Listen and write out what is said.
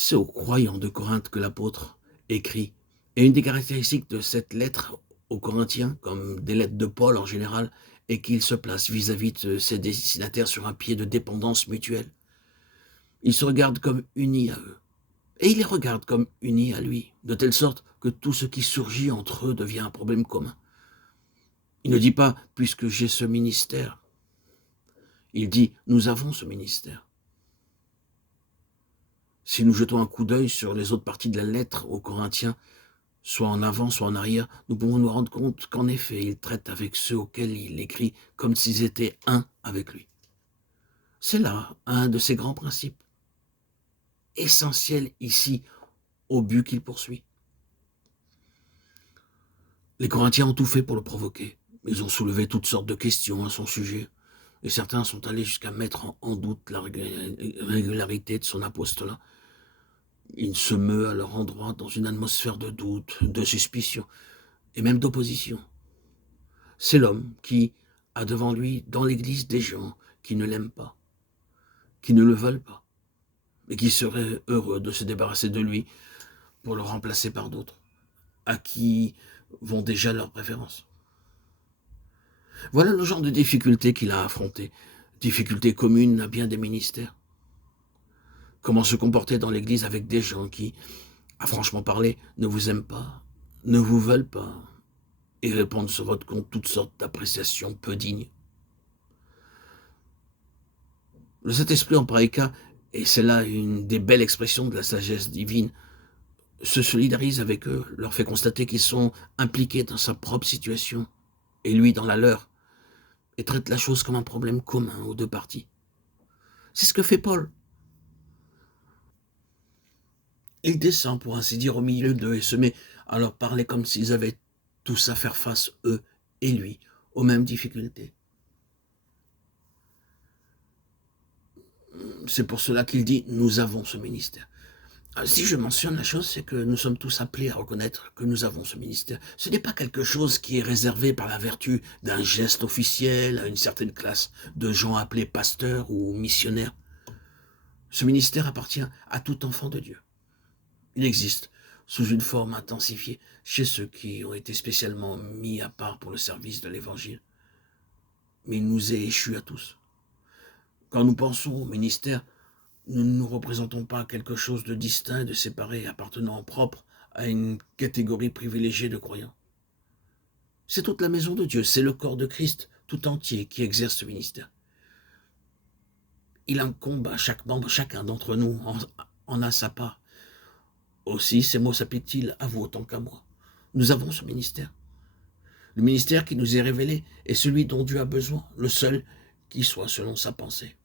C'est aux croyants de Corinthe que l'apôtre écrit. Et une des caractéristiques de cette lettre aux Corinthiens, comme des lettres de Paul en général, est qu'il se place vis-à-vis de ses destinataires sur un pied de dépendance mutuelle. Il se regarde comme unis à eux. Et il les regarde comme unis à lui, de telle sorte que tout ce qui surgit entre eux devient un problème commun. Il ne dit pas « puisque j'ai ce ministère », il dit « nous avons ce ministère ». Si nous jetons un coup d'œil sur les autres parties de la lettre aux Corinthiens, soit en avant, soit en arrière, nous pouvons nous rendre compte qu'en effet, il traite avec ceux auxquels il écrit comme s'ils étaient un avec lui. C'est là un de ses grands principes, essentiels ici au but qu'il poursuit. Les Corinthiens ont tout fait pour le provoquer. Ils ont soulevé toutes sortes de questions à son sujet, et certains sont allés jusqu'à mettre en doute la régularité de son apostolat. Il se meut à leur endroit dans une atmosphère de doute, de suspicion et même d'opposition. C'est l'homme qui a devant lui, dans l'Église, des gens qui ne l'aiment pas, qui ne le veulent pas, et qui seraient heureux de se débarrasser de lui pour le remplacer par d'autres, à qui vont déjà leurs préférences. Voilà le genre de difficultés qu'il a affrontées, difficultés communes à bien des ministères. Comment se comporter dans l'Église avec des gens qui, à franchement parler, ne vous aiment pas, ne vous veulent pas, et répandent sur votre compte toutes sortes d'appréciations peu dignes. Le Saint-Esprit en pareil cas, et c'est là une des belles expressions de la sagesse divine, se solidarise avec eux, leur fait constater qu'ils sont impliqués dans sa propre situation, et lui dans la leur, et traite la chose comme un problème commun aux deux parties. C'est ce que fait Paul. Il descend, pour ainsi dire, au milieu d'eux et se met à leur parler comme s'ils avaient tous à faire face, eux et lui, aux mêmes difficultés. C'est pour cela qu'il dit « nous avons ce ministère ». Si je mentionne la chose, c'est que nous sommes tous appelés à reconnaître que nous avons ce ministère. Ce n'est pas quelque chose qui est réservé par la vertu d'un geste officiel à une certaine classe de gens appelés pasteurs ou missionnaires. Ce ministère appartient à tout enfant de Dieu. Il existe sous une forme intensifiée chez ceux qui ont été spécialement mis à part pour le service de l'Évangile. Mais il nous est échu à tous. Quand nous pensons au ministère, nous ne nous représentons pas quelque chose de distinct, de séparé, appartenant propre à une catégorie privilégiée de croyants. C'est toute la maison de Dieu, c'est le corps de Christ tout entier qui exerce ce ministère. Il incombe à chaque membre, chacun d'entre nous en a sa part. Aussi, ces mots s'appliquent-ils à vous autant qu'à moi. Nous avons ce ministère. Le ministère qui nous est révélé est celui dont Dieu a besoin, le seul qui soit selon sa pensée.